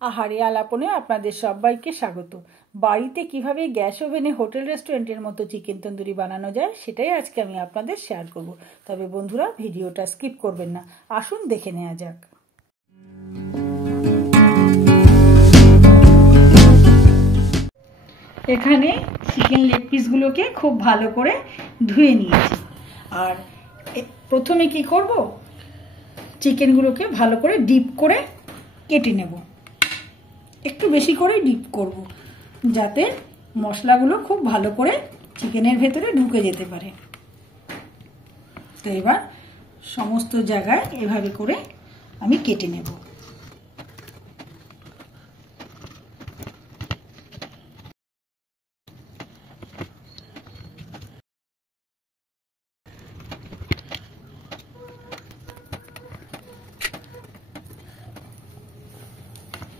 আহারে আলাপনে আপনাদের সবাইকে স্বাগত। বাড়িতে কিভাবে গ্যাস ওভেনে হোটেল রেস্টুরেন্টের মতো চিকেন তন্দুরি বানানো যায় সেটাই আজকে আমি আপনাদের শেয়ার করব। তবে বন্ধুরা ভিডিওটা স্কিপ করবেন না, আসুন দেখে নেওয়া যাক। এখানে চিকেন লেগ পিসগুলোকে খুব ভালো করে ধুয়ে নিয়েছি। আর প্রথমে কি করব, চিকেনগুলোকে ভালো করে ডিপ করে কেটে নেব। একটু বেশি করে ডিপ করব যাতে মশলাগুলো খুব ভালো করে চিকেনের ভেতরে ঢুকে যেতে পারে। তো এবার সমস্ত জায়গায় এভাবে করে আমি কেটে নেব।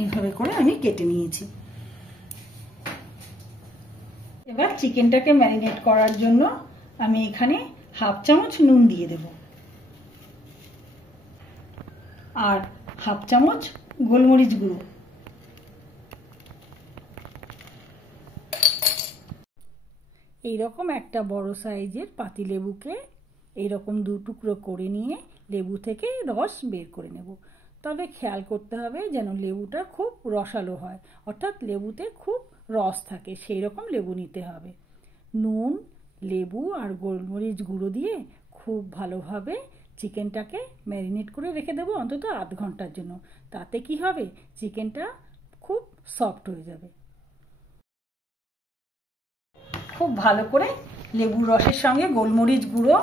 এইভাবে করে আমি কেটে নিয়েছি। এবার চিকেনটাকে ম্যারিনেট করার জন্য আমি এখানে হাফ চামচ নুন দিয়ে দেব আর হাফ চামচ গোলমরিচ গুঁড়ো। এইরকম একটা বড় সাইজের পাতিলেবুকে এইরকম দু টুকরো করে নিয়ে লেবু থেকে রস বের করে নেব। তবে খেয়াল করতে হবে যেন লেবুটা খুব রসালো হয়, অর্থাৎ লেবুতে খুব রস থাকে, সেই রকম লেবু নিতে হবে। নুন, লেবু আর গোলমরিচ গুঁড়ো দিয়ে খুব ভালোভাবে চিকেনটাকে ম্যারিনেট করে রেখে দেবো অন্তত আধ ঘন্টার জন্য। তাতে কি হবে, চিকেনটা খুব সফট হয়ে যাবে। খুব ভালো করে লেবুর রসের সঙ্গে গোলমরিচ গুঁড়ো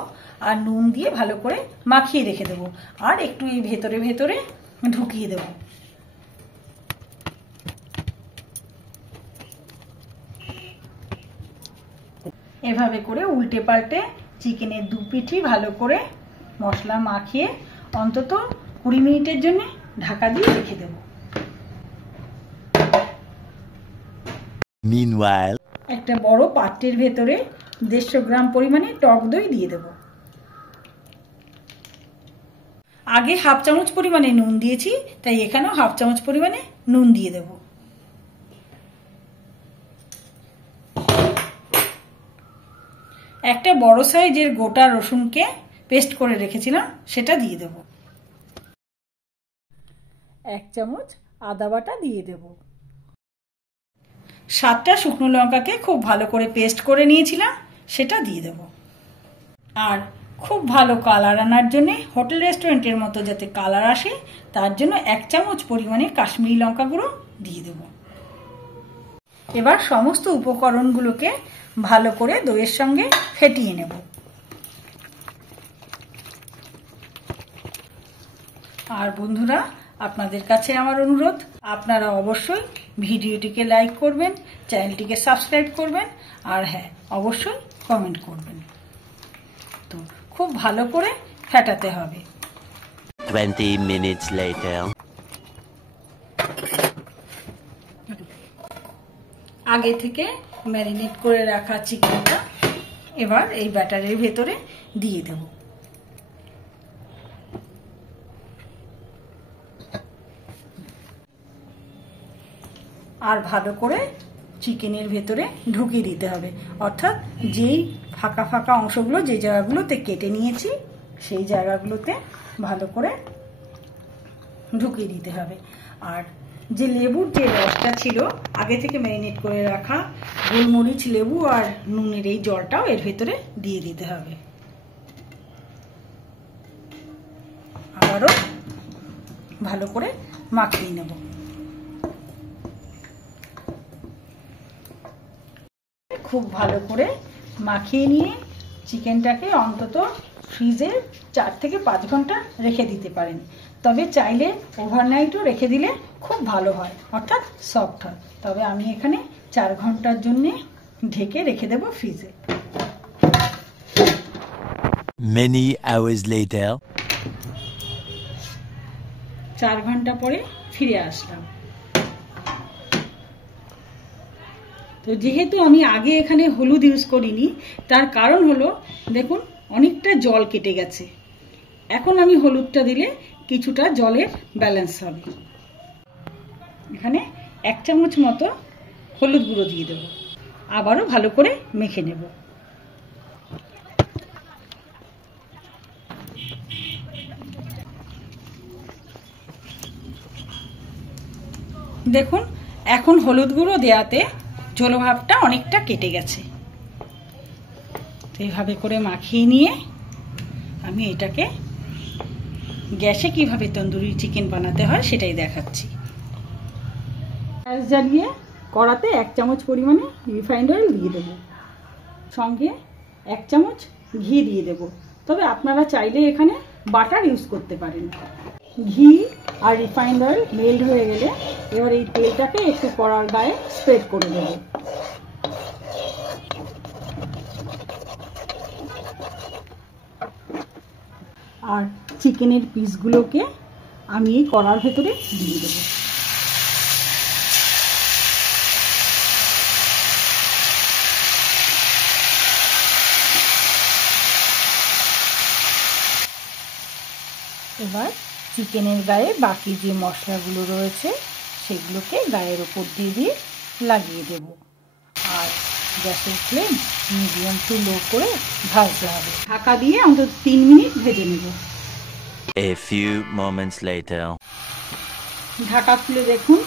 আর নুন দিয়ে ভালো করে মাখিয়ে রেখে দেবো আর একটু এই ভেতরে ভেতরে ঢুকিয়ে দেব। এভাবে করে উল্টে পাল্টে চিকেনের দু পিঠই ভালো করে মশলা মাখিয়ে অন্তত 20 মিনিটের জন্য ঢাকা দিয়ে রেখে দেব। Meanwhile, একটা বড় পাত্রের ভেতরে 150 গ্রাম পরিমাণে টক দই দিয়ে দেব। আগে হাফ চামচ পরিমাণে নুন দিয়েছি, তাই এখানেও হাফ চামচ পরিমাণে নুন দিয়ে দেব। একটা বড় সাইজের গোটা রসুনকে পেস্ট করে রেখেছিলাম, সেটা দিয়ে দেব। 1 চামচ আদা বাটা দিয়ে দেব। 7টা শুকনো লঙ্কাকে খুব ভালো করে পেস্ট করে নিয়েছিলাম, সেটা দিয়ে দেব। আর খুব ভালো কালার আনার জন্য, হোটেল রেস্টুরেন্টের মতো যাতে কালার আসে তার জন্য 1 চামচ পরিমাণে কাশ্মীরি লঙ্কা গুঁড়ো দিয়ে দেব। এবার সমস্ত উপকরণগুলোকে ভালো করে দইয়ের সঙ্গে ফেটিয়ে নেব। আর বন্ধুরা, আপনাদের কাছে আমার অনুরোধ, আপনারা অবশ্যই ভিডিওটিকে লাইক করবেন, চ্যানেলটিকে সাবস্ক্রাইব করবেন আর হ্যাঁ, অবশ্যই কমেন্ট করবেন। তো খুব ভালো করে ফেটাতে হবে। 20 minutes later. আগে থেকে ম্যারিনেট করে রাখা চিকেনটা এবার এই ব্যাটারের ভেতরে দিয়ে দেব। আর ভালো করে চিকেনের ভেতরে ঢুকিয়ে দিতে হবে, অর্থাৎ যেই ফাঁকা ফাঁকা অংশগুলো যে জায়গাগুলোতে কেটে নিয়েছি সেই জায়গাগুলোতে ভালো করে ঢুকিয়ে দিতে হবে। আর যে লেবুর যে রসটা ছিল আগে থেকে ম্যারিনেট করে রাখা, গোলমরিচ, লেবু আর নুনের এই জলটাও এর ভেতরে দিয়ে দিতে হবে। আবারও ভালো করে মাখিয়ে নেব। খুব ভালো করে মাখিয়ে নিয়ে চিকেনটাকে অন্তত ফ্রিজে 4 থেকে 5 ঘন্টা রেখে দিতে পারেন। তবে চাইলে ওভারনাইটও রেখে দিলে খুব ভালো হয়, অর্থাৎ সফট হয়। তবে আমি এখানে 4 ঘন্টার জন্য ঢেকে রেখে দেব ফ্রিজে। Many hours later. 4 ঘন্টা পরে ফিরে আসলাম। তো যেহেতু আমি আগে এখানে হলুদ ইউজ করিনি, তার কারণ হলো দেখুন অনেকটা জল কেটে গেছে। এখন আমি হলুদটা দিলে কিছুটা জলের ব্যালেন্স হবে। এখানে 1 চামচ মতো হলুদ গুঁড়ো দিয়ে দেবো, আবারও ভালো করে মেখে নেব। দেখুন এখন হলুদ গুঁড়ো দেওয়াতে ঝোল ভাবটা অনেকটা কেটে গেছে। তো এইভাবে করে মাখিয়ে নিয়ে আমি এটাকে গ্যাসে কিভাবে তন্দুরি চিকেন বানাতে হয় সেটাই দেখাচ্ছি। গ্যাস জ্বালিয়ে কড়াতে 1 চামচ পরিমাণে রিফাইন্ড অয়েল দিয়ে দেবো, সঙ্গে 1 চামচ ঘি দিয়ে দেবো। তবে আপনারা চাইলে এখানে বাটার ইউজ করতে পারেন। ঘি আর রিফাইন্ড অয়েল মেল্ট হয়ে গেলে এবার এই তেলটাকে একটু কড়ার গায়ে স্প্রেড করে দেবো। আর চিকেনের পিসগুলোকে আমি এই কড়ার ভেতরে দিয়ে দেবো। এবার চিকেনের গায়ে বাকি যে মশলাগুলো রয়েছে সেগুলোকে গায়ের ওপর দিয়ে লাগিয়ে দেব। আর গ্যাসের ফ্লেম মিডিয়াম টু লো করে ভাজতে হবে। ঢাকা দিয়ে অন্তত 3 মিনিট ভেজে নেব। A few moments later. Dhaka খুলে দেখুন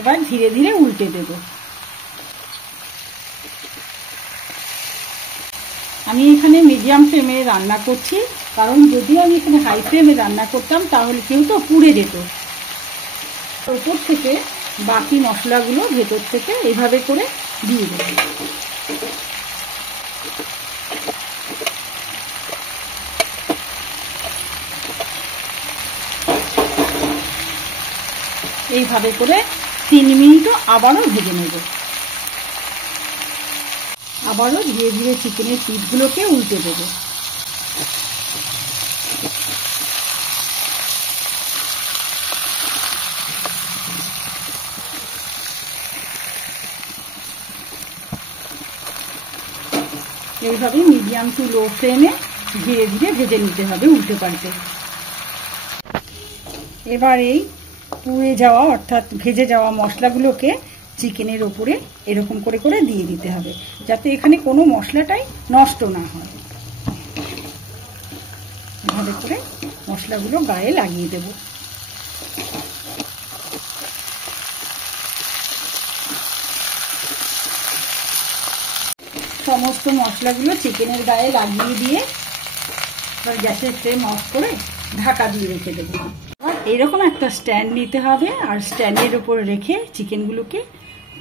এবার ধীরে ধীরে উল্টে দেব। আমি এখানে মিডিয়াম ফ্লেমে রান্না করছি, কারণ যদি আমি এখানে হাই ফ্লেমে রান্না করতাম তাহলে কিন্তু পুড়ে যেত। উপর থেকে বাকি মশলাগুলো ভেতর থেকে এইভাবে করে দিয়ে দেব। এইভাবে করে 3 মিনিটও আবারও ভেজে নেব। আবারও ধীরে ধীরে চিকেনের পিসগুলোকে উল্টে দেব। এইভাবে মিডিয়াম টু লো ফ্লেমে ধীরে ধীরে ভেজে নিতে হবে উল্টে পাল্টে। এবার এই পুড়ে যাওয়া অর্থাৎ ভেজে যাওয়া মশলাগুলোকে চিকেনের ওপরে এরকম করে করে দিয়ে দিতে হবে, যাতে এখানে কোনো মশলাটাই নষ্ট না হয়। এভাবে করে মশলাগুলো গায়ে লাগিয়ে দেব। সমস্ত মশলাগুলো চিকেনের গায়ে লাগিয়ে দিয়ে এবার গ্যাসের ফ্লেম অফ করে ঢাকা দিয়ে রেখে দেবো। আর এইরকম একটা স্ট্যান্ড নিতে হবে, আর স্ট্যান্ডের ওপর রেখে চিকেনগুলোকে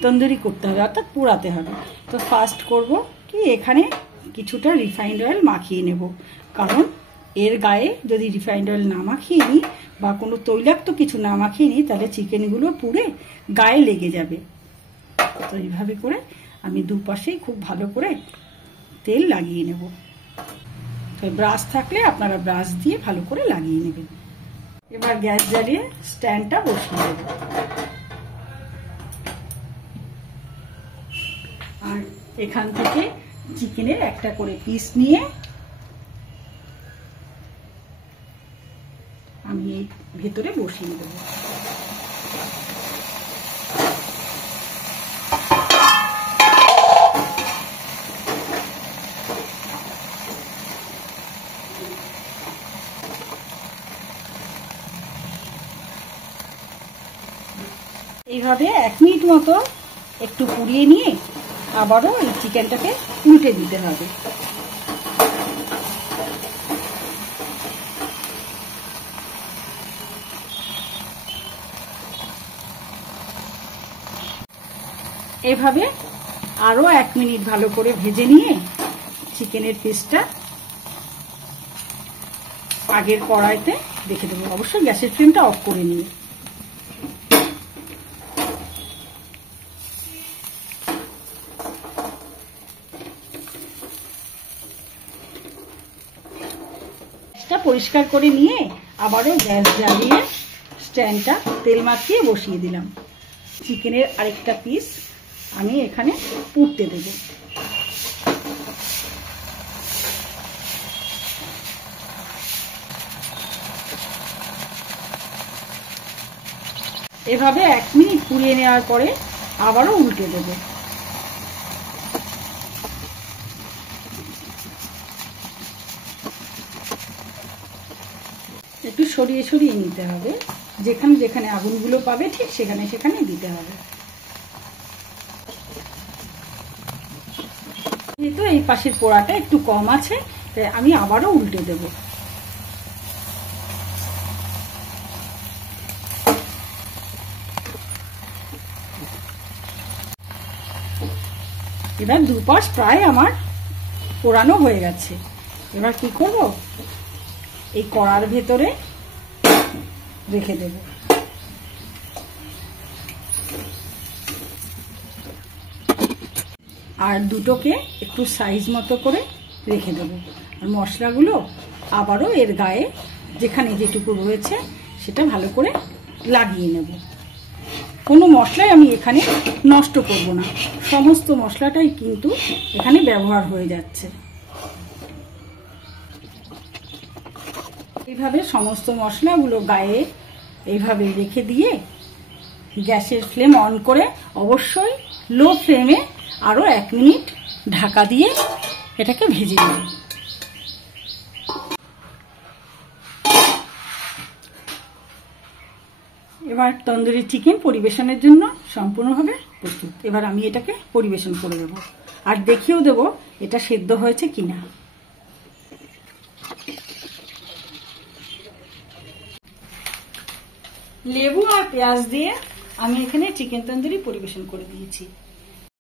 তন্দুরি করতে হবে অর্থাৎ পোড়াতে হবে। তো ফার্স্ট করব কি এখানে কিছুটা রিফাইন্ড অয়েল মাখিয়ে নেব, কারণ এর গায়ে যদি রিফাইন্ড অয়েল না মাখিয়ে নিই বা কোনো তৈলাক্ত কিছু না মাখিয়ে নিই তাহলে চিকেনগুলো পুড়ে গায়ে লেগে যাবে। তো এইভাবে করে আমি দুপাশেই খুব ভালো করে তেল লাগিয়ে নেব। তো ব্রাশ থাকলে আপনারা ব্রাশ দিয়ে ভালো করে লাগিয়ে নেবেন। এবার গ্যাস জ্বালিয়ে স্ট্যান্ডটা বসিয়ে দেব। আর এখান থেকে চিকেনের একটা করে পিস নিয়ে আমি এই ভেতরে বসিয়ে দেব। এইভাবে 1 মিনিট মতো একটু পুড়িয়ে নিয়ে আবারও এই চিকেনটাকে উল্টে দিতে হবে। এভাবে আরো 1 মিনিট ভালো করে ভেজে নিয়ে চিকেনের পিসটা আগের কড়াইতে রেখে দেবো, অবশ্যই গ্যাসের ফ্লেমটা অফ করে নিয়ে। পরিষ্কার করে নিয়ে আবারও গ্যাস জ্বালিয়ে স্ট্যান্ডটা তেল মাখিয়ে বসিয়ে দিলাম। চিকেনের আরেকটা পিস আমি এখানে পুড়তে দেব। এভাবে 1 মিনিট পুড়িয়ে নেওয়ার পরে আবারও উল্টে দেবো। একটু সরিয়ে সরিয়ে নিতে হবে, যেখানে যেখানে আগুনগুলো পাবে ঠিক সেখানে সেখানে দিতে হবে। যেহেতু এই পাশের পোড়াটা একটু কম আছে, তাই আমি আবারও উল্টে দেব। এবার দুপাশ প্রায় আমার পোড়ানো হয়ে গেছে। এবার কি করব, এই কড়ার ভেতরে রেখে দেব। আর দুটোকে একটু সাইজ মতো করে রেখে দেব। আর মশলাগুলো আবারও এর গায়ে যেখানে যেটুকু রয়েছে সেটা ভালো করে লাগিয়ে নেব। কোনো মশলাই আমি এখানে নষ্ট করব না, সমস্ত মশলাটাই কিন্তু এখানে ব্যবহার হয়ে যাচ্ছে। এইভাবে সমস্ত মশলাগুলো গায়ে এইভাবে রেখে দিয়ে গ্যাসের ফ্লেম অন করে অবশ্যই লো ফ্লেমে আরও 1 মিনিট ঢাকা দিয়ে এটাকে ভেজে নেব। এবার তন্দুরি চিকেন পরিবেশনের জন্য সম্পূর্ণভাবে প্রস্তুত। এবার আমি এটাকে পরিবেশন করে দেব আর দেখিয়েও দেব এটা সেদ্ধ হয়েছে কিনা। লেবু আর পেঁয়াজ দিয়ে আমি এখানে চিকেন তন্দুরি পরিবেশন করে দিয়েছি।